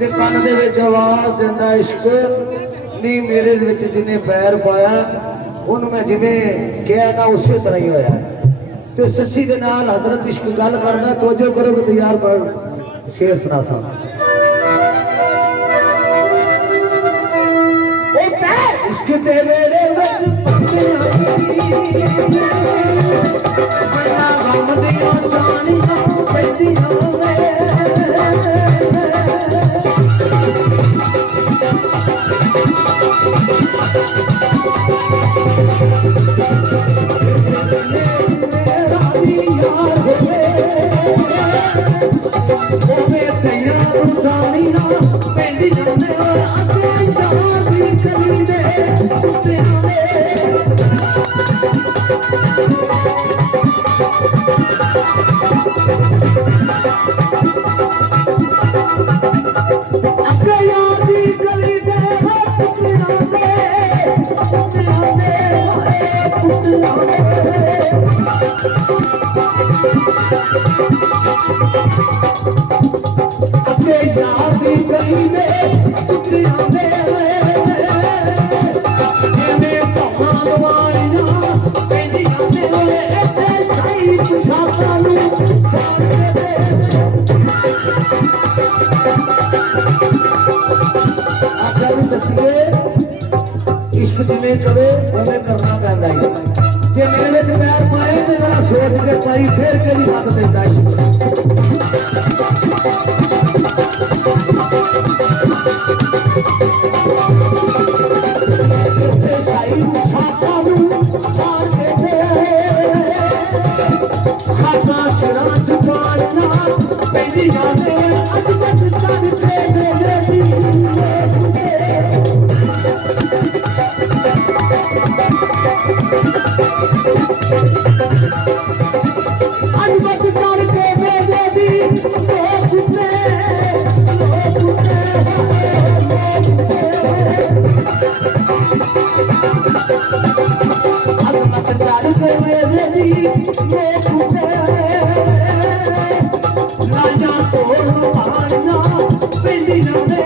ते कन दे विच आवाज दिंदा इश्क नी मेरे विच जिन्हें पैर पाया उन्होंने मैं जिवें कहा ना उसे तरह ही होया। ते सच्ची दे नाल हजरत इश्क गल करदा तवज्जो करो कि तैयार कर शेर सुना सा इश्क दे वेड़े विच मन्ना गम दियां जानियां पैंदियां इश्क जिमें कवे उमें करना पैंदा है जे मेरे विच पैर पाए तो जरा सोच के पाई फिर केड़ी बात पैंदा इश्क Pindy